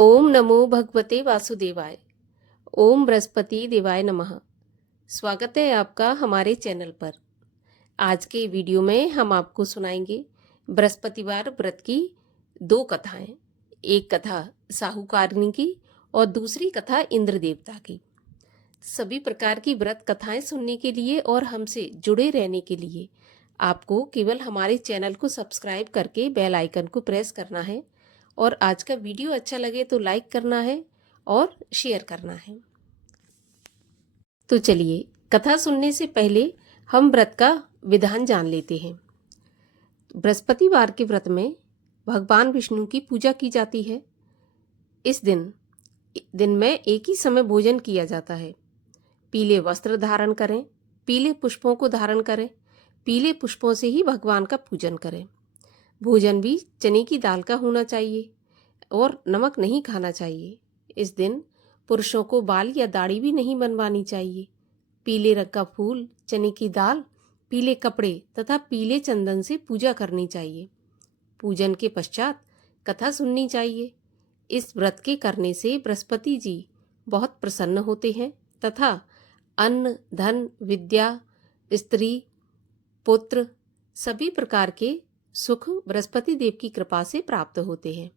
ओम नमो भगवते वासुदेवाय। ओम बृहस्पति देवाय नमः। स्वागत है आपका हमारे चैनल पर। आज के वीडियो में हम आपको सुनाएंगे बृहस्पतिवार व्रत की दो कथाएं। एक कथा साहूकारनी की और दूसरी कथा इंद्र देवता की। सभी प्रकार की व्रत कथाएं सुनने के लिए और हमसे जुड़े रहने के लिए आपको केवल हमारे चैनल को सब्सक्राइब करके बेल आइकन को प्रेस करना है और आज का वीडियो अच्छा लगे तो लाइक करना है और शेयर करना है। तो चलिए कथा सुनने से पहले हम व्रत का विधान जान लेते हैं। बृहस्पतिवार के व्रत में भगवान विष्णु की पूजा की जाती है। इस दिन में एक ही समय भोजन किया जाता है। पीले वस्त्र धारण करें, पीले पुष्पों को धारण करें, पीले पुष्पों से ही भगवान का पूजन करें। भोजन भी चने की दाल का होना चाहिए और नमक नहीं खाना चाहिए। इस दिन पुरुषों को बाल या दाढ़ी भी नहीं बनवानी चाहिए। पीले रंग का फूल, चने की दाल, पीले कपड़े तथा पीले चंदन से पूजा करनी चाहिए। पूजन के पश्चात कथा सुननी चाहिए। इस व्रत के करने से बृहस्पति जी बहुत प्रसन्न होते हैं तथा अन्न, धन, विद्या, स्त्री, पुत्र सभी प्रकार के सुख बृहस्पति देव की कृपा से प्राप्त होते हैं।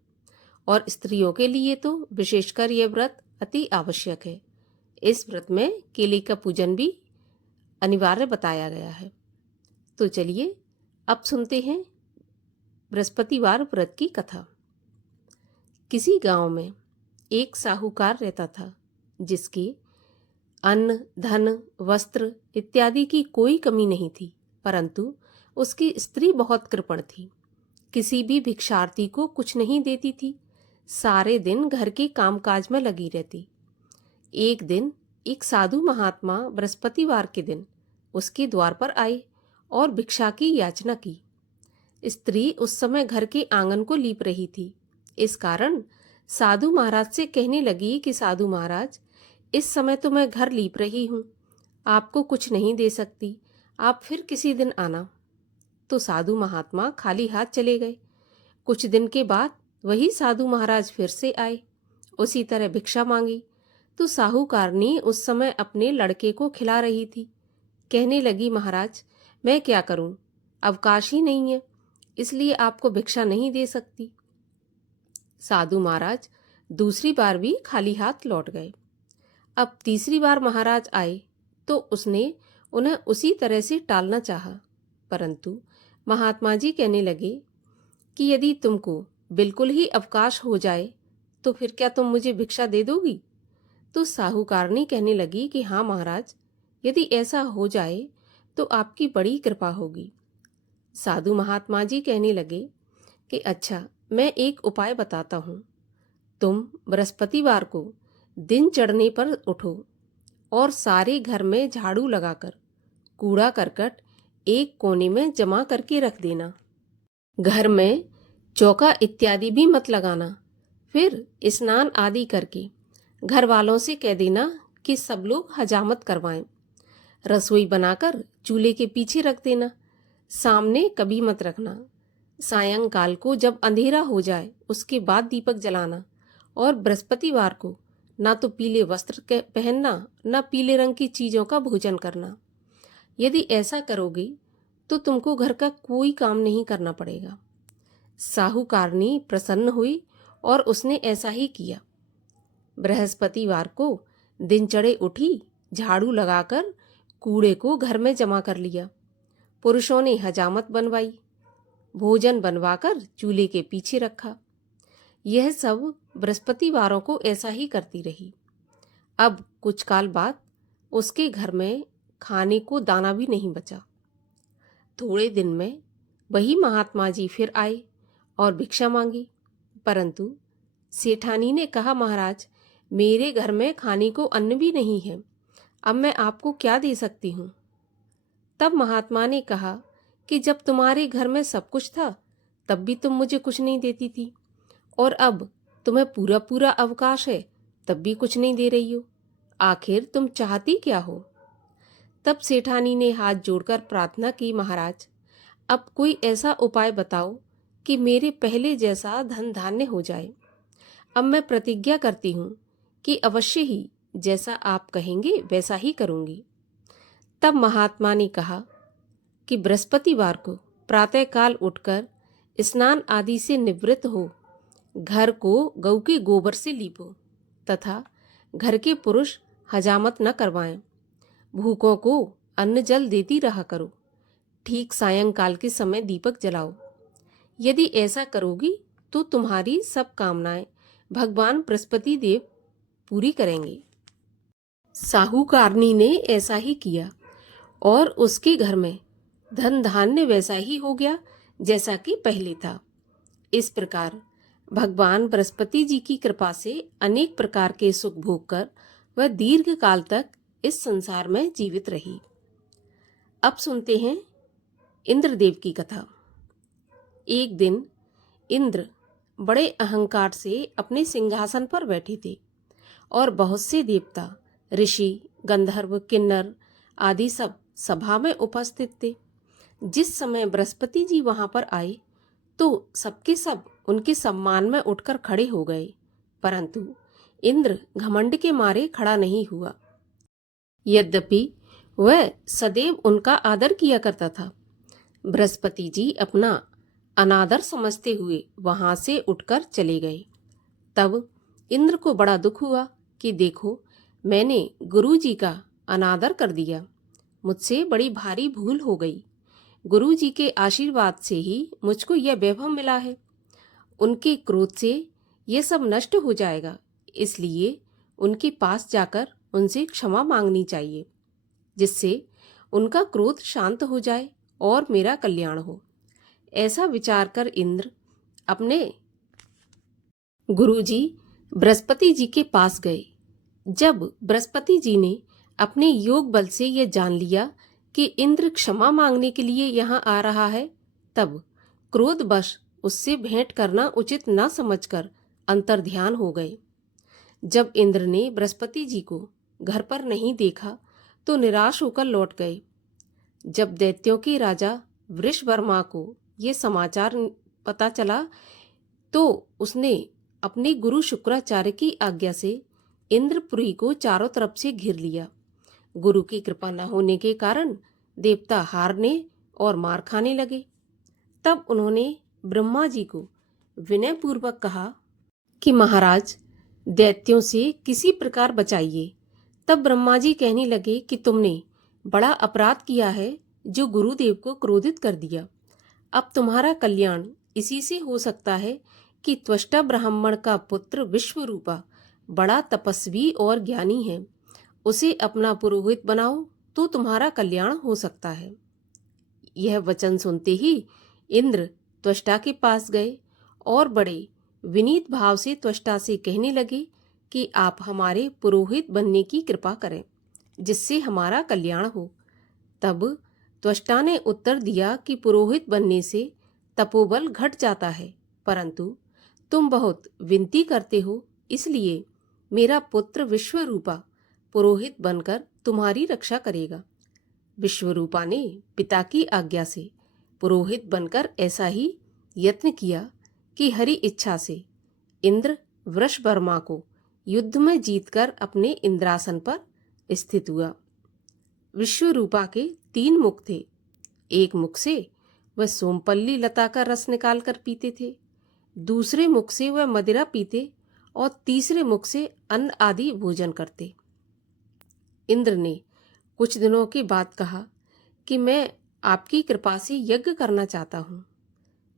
और स्त्रियों के लिए तो विशेषकर यह व्रत अति आवश्यक है। इस व्रत में केले का पूजन भी अनिवार्य बताया गया है। तो चलिए अब सुनते हैं बृहस्पतिवार व्रत की कथा। किसी गांव में एक साहूकार रहता था जिसके अन्न, धन, वस्त्र इत्यादि की कोई कमी नहीं थी, परंतु उसकी स्त्री बहुत कृपण थी। किसी भी भिक्षार्थी को कुछ नहीं देती थी। सारे दिन घर के कामकाज में लगी रहती। एक दिन एक साधु महात्मा बृहस्पतिवार के दिन उसके द्वार पर आए और भिक्षा की याचना की। स्त्री उस समय घर के आंगन को लीप रही थी। इस कारण साधु महाराज से कहने लगी कि साधु महाराज, इस समय तो मैं घर लीप रही हूँ, आपको कुछ नहीं दे सकती, आप फिर किसी दिन आना। तो साधु महात्मा खाली हाथ चले गए। कुछ दिन के बाद वही साधु महाराज फिर से आए। उसी तरह भिक्षा मांगी तो साहूकारनी उस समय अपने लड़के को खिला रही थी। कहने लगी, महाराज मैं क्या करूं, अवकाश ही नहीं है, इसलिए आपको भिक्षा नहीं दे सकती। साधु महाराज दूसरी बार भी खाली हाथ लौट गए। अब तीसरी बार महाराज आए तो उसने उन्हें उसी तरह से टालना चाहा, परंतु महात्मा जी कहने लगे कि यदि तुमको बिल्कुल ही अवकाश हो जाए तो फिर क्या तुम मुझे भिक्षा दे दोगी? तो साहूकारनी कहने लगी कि हाँ महाराज, यदि ऐसा हो जाए तो आपकी बड़ी कृपा होगी। साधु महात्मा जी कहने लगे कि अच्छा, मैं एक उपाय बताता हूँ। तुम बृहस्पतिवार को दिन चढ़ने पर उठो और सारे घर में झाड़ू लगाकर कूड़ा करकट एक कोने में जमा करके रख देना। घर में चौका इत्यादि भी मत लगाना। फिर स्नान आदि करके घर वालों से कह देना कि सब लोग हजामत करवाएं। रसोई बनाकर चूल्हे के पीछे रख देना, सामने कभी मत रखना। सायंकाल को जब अंधेरा हो जाए उसके बाद दीपक जलाना और बृहस्पतिवार को ना तो पीले वस्त्र पहनना, ना पीले रंग की चीजों का भोजन करना। यदि ऐसा करोगे तो तुमको घर का कोई काम नहीं करना पड़ेगा। साहूकारनी प्रसन्न हुई और उसने ऐसा ही किया। बृहस्पतिवार को दिन चढ़े उठी, झाड़ू लगाकर कूड़े को घर में जमा कर लिया। पुरुषों ने हजामत बनवाई, भोजन बनवाकर चूल्हे के पीछे रखा। यह सब बृहस्पतिवारों को ऐसा ही करती रही। अब कुछ काल बाद उसके घर में खाने को दाना भी नहीं बचा। थोड़े दिन में वही महात्मा जी फिर आए और भिक्षा मांगी, परंतु सेठानी ने कहा, महाराज मेरे घर में खाने को अन्न भी नहीं है, अब मैं आपको क्या दे सकती हूँ? तब महात्मा ने कहा कि जब तुम्हारे घर में सब कुछ था तब भी तुम मुझे कुछ नहीं देती थी, और अब तुम्हें पूरा पूरा अवकाश है तब भी कुछ नहीं दे रही हो। आखिर तुम चाहती क्या हो? तब सेठानी ने हाथ जोड़कर प्रार्थना की, महाराज अब कोई ऐसा उपाय बताओ कि मेरे पहले जैसा धन धान्य हो जाए। अब मैं प्रतिज्ञा करती हूँ कि अवश्य ही जैसा आप कहेंगे वैसा ही करूँगी। तब महात्मा ने कहा कि बृहस्पतिवार को प्रातःकाल उठकर स्नान आदि से निवृत्त हो घर को गऊ के गोबर से लीपो तथा घर के पुरुष हजामत न करवाएं। भूखों को अन्न जल देती रहा करो। ठीक सायंकाल के समय दीपक जलाओ। यदि ऐसा करोगी तो तुम्हारी सब कामनाएं भगवान बृहस्पति देव पूरी करेंगे। साहूकारनी ने ऐसा ही किया और उसके घर में धन धान्य वैसा ही हो गया जैसा कि पहले था। इस प्रकार भगवान बृहस्पति जी की कृपा से अनेक प्रकार के सुख भोग कर वह दीर्घ काल तक इस संसार में जीवित रही। अब सुनते हैं इंद्रदेव की कथा। एक दिन इंद्र बड़े अहंकार से अपने सिंहासन पर बैठे थे और बहुत से देवता, ऋषि, गंधर्व, किन्नर आदि सब सभा में उपस्थित थे। जिस समय बृहस्पति जी वहां पर आए तो सबके सब उनके सम्मान में उठकर खड़े हो गए, परंतु इंद्र घमंड के मारे खड़ा नहीं हुआ। यद्यपि वह सदैव उनका आदर किया करता था। बृहस्पति जी अपना अनादर समझते हुए वहां से उठकर चले गए। तब इंद्र को बड़ा दुख हुआ कि देखो, मैंने गुरु जी का अनादर कर दिया। मुझसे बड़ी भारी भूल हो गई। गुरु जी के आशीर्वाद से ही मुझको यह वैभव मिला है। उनके क्रोध से यह सब नष्ट हो जाएगा, इसलिए उनके पास जाकर उनसे क्षमा मांगनी चाहिए, जिससे उनका क्रोध शांत हो जाए और मेरा कल्याण हो। ऐसा विचार कर इंद्र अपने गुरुजी बृहस्पति जी के पास गए। जब बृहस्पति जी ने अपने योग बल से यह जान लिया कि इंद्र क्षमा मांगने के लिए यहाँ आ रहा है, तब क्रोधवश उससे भेंट करना उचित न समझकर अंतर्ध्यान हो गए। जब इंद्र ने बृहस्पति जी को घर पर नहीं देखा तो निराश होकर लौट गए। जब दैत्यों के राजा वृषवर्मा को ये समाचार पता चला तो उसने अपने गुरु शुक्राचार्य की आज्ञा से इंद्रपुरी को चारों तरफ से घेर लिया। गुरु की कृपा न होने के कारण देवता हारने और मार खाने लगे। तब उन्होंने ब्रह्मा जी को विनय पूर्वक कहा कि महाराज, दैत्यों से किसी प्रकार बचाइए। तब ब्रह्मा जी कहने लगे कि तुमने बड़ा अपराध किया है जो गुरुदेव को क्रोधित कर दिया। अब तुम्हारा कल्याण इसी से हो सकता है कि त्वष्टा ब्राह्मण का पुत्र विश्वरूपा बड़ा तपस्वी और ज्ञानी है, उसे अपना पुरोहित बनाओ तो तुम्हारा कल्याण हो सकता है। यह वचन सुनते ही इंद्र त्वष्टा के पास गए और बड़े विनीत भाव से त्वष्टा से कहने लगे कि आप हमारे पुरोहित बनने की कृपा करें, जिससे हमारा कल्याण हो। तब त्वष्टा ने उत्तर दिया कि पुरोहित बनने से तपोबल घट जाता है, परंतु तुम बहुत विनती करते हो, इसलिए मेरा पुत्र विश्वरूपा पुरोहित बनकर तुम्हारी रक्षा करेगा। विश्वरूपा ने पिता की आज्ञा से पुरोहित बनकर ऐसा ही यत्न किया कि हरि इच्छा से इंद्र वृषवर्मा को युद्ध में जीतकर अपने इंद्रासन पर स्थित हुआ। विश्वरूपा के 3 मुख थे। एक मुख से वह सोमपल्ली लता का रस निकालकर पीते थे, दूसरे मुख से वह मदिरा पीते और तीसरे मुख से अन्न आदि भोजन करते। इंद्र ने कुछ दिनों के बाद कहा कि मैं आपकी कृपा से यज्ञ करना चाहता हूँ।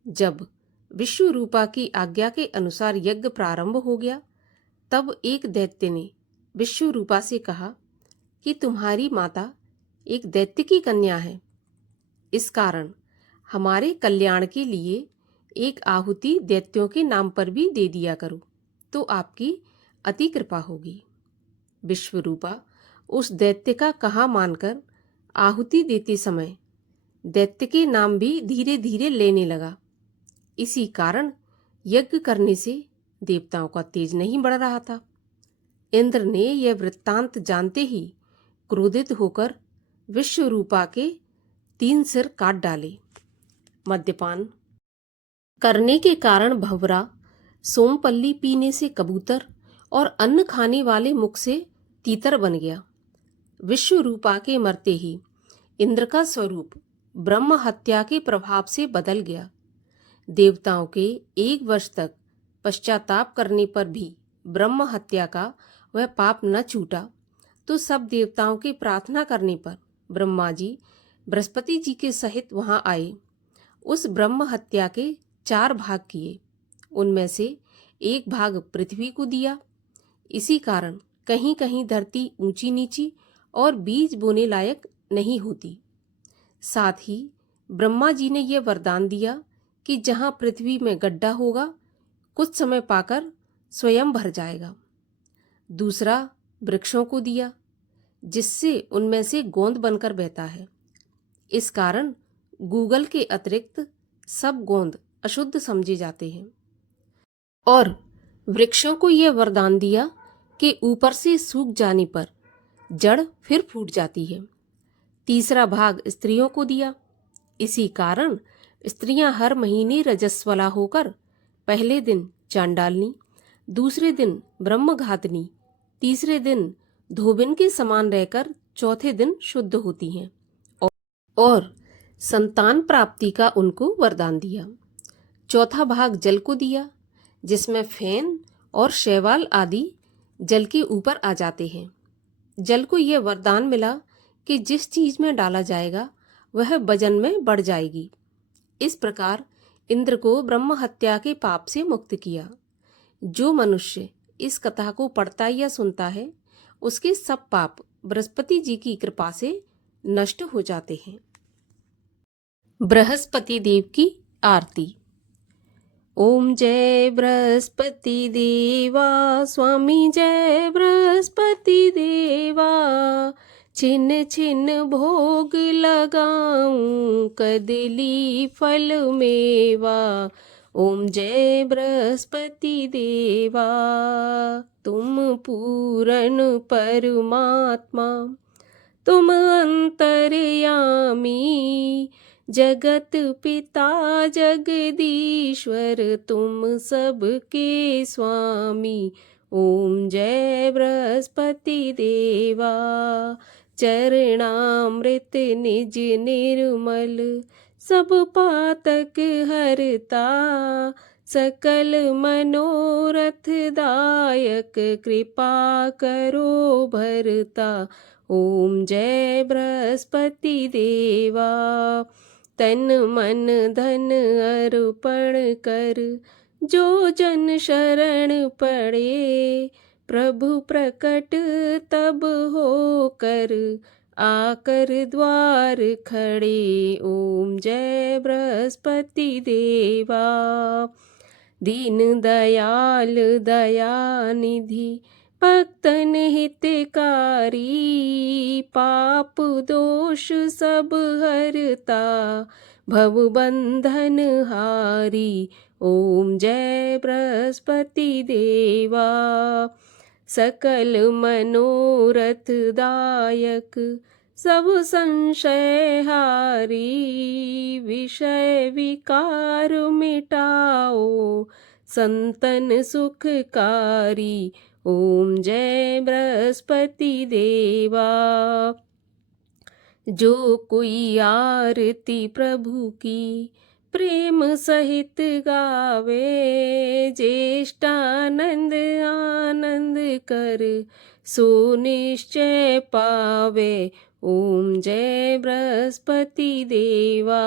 जब विश्वरूपा की आज्ञा के अनुसार यज्ञ प्रारंभ हो गया, तब एक दैत्य ने विश्वरूपा से कहा कि तुम्हारी माता एक दैत्य की कन्या है, इस कारण हमारे कल्याण के लिए एक आहुति दैत्यों के नाम पर भी दे दिया करो तो आपकी अति कृपा होगी। विश्वरूपा उस दैत्य का कहा मानकर आहुति देते समय दैत्य के नाम भी धीरे धीरे लेने लगा। इसी कारण यज्ञ करने से देवताओं का तेज नहीं बढ़ रहा था। इंद्र ने यह वृत्तांत जानते ही क्रोधित होकर विश्वरूपा के 3 सिर काट डाले। मद्यपान करने के कारण भंवरा सोमपल्ली पीने से कबूतर और अन्न खाने वाले मुख से तीतर बन गया। विश्व रूपा के मरते ही इंद्र का स्वरूप ब्रह्म हत्या के प्रभाव से बदल गया। देवताओं के 1 वर्ष तक पश्चाताप करने पर भी ब्रह्म हत्या का वह पाप न छूटा, तो सब देवताओं के प्रार्थना करने पर ब्रह्मा जी बृहस्पति जी के सहित वहां आए। उस ब्रह्म हत्या के 4 भाग किए, उनमें से 1 भाग पृथ्वी को दिया। इसी कारण कहीं कहीं धरती ऊंची नीची और बीज बोने लायक नहीं होती। साथ ही ब्रह्मा जी ने यह वरदान दिया कि जहां पृथ्वी में गड्ढा होगा, कुछ समय पाकर स्वयं भर जाएगा। दूसरा वृक्षों को दिया, जिससे उनमें से गोंद बनकर बहता है। इस कारण गूगल के अतिरिक्त सब गोंद अशुद्ध समझे जाते हैं। और वृक्षों को यह वरदान दिया कि ऊपर से सूख जाने पर जड़ फिर फूट जाती है। तीसरा भाग स्त्रियों को दिया। इसी कारण स्त्रियां हर महीने रजस्वला होकर पहले दिन चांडालनी, दूसरे दिन ब्रह्मघातनी, तीसरे दिन धोबिन के समान रहकर चौथे दिन शुद्ध होती हैं। और संतान प्राप्ति का उनको वरदान दिया। चौथा भाग जल को दिया, जिसमें फेन और शैवाल आदि जल के ऊपर आ जाते हैं। जल को यह वरदान मिला कि जिस चीज में डाला जाएगा वह वजन में बढ़ जाएगी। इस प्रकार इंद्र को ब्रह्म हत्या के पाप से मुक्त किया। जो मनुष्य इस कथा को पढ़ता या सुनता है, उसके सब पाप बृहस्पति जी की कृपा से नष्ट हो जाते हैं। बृहस्पति देव की आरती। ओम जय बृहस्पति देवा, स्वामी जय बृहस्पति देवा। छिन छिन भोग लगाऊं, कदली फल मेवा। ओम जय बृहस्पति देवा। तुम पूरन परमात्मा, तुम अंतर्यामी। जगत पिता जगदीश्वर, तुम सबके स्वामी। ओम जय बृहस्पति देवा। चरणामृत निज निर्मल, सब पातक हरता। सकल मनोरथ दायक, कृपा करो भरता। ओम जय बृहस्पति देवा। तन मन धन अर्पण कर, जो जन शरण पड़े। प्रभु प्रकट तब होकर, आकर द्वार खड़े। ओम जय बृहस्पति देवा। दीन दयाल दयानिधि, भक्तन हितकारी। पाप दोष सब हरता, भव बंधन हारी। ओम जय बृहस्पति देवा। सकल मनोरथ दायक, सब संशय हारी। विषय विकार मिटाओ, संतन सुखकारी। ओम जय बृहस्पति देवा। जो कोई आरती प्रभु की, प्रेम सहित गावे। ज्येष्ठानंद आनंद कर, सो निश्चय पावे। ओम जय बृहस्पति देवा।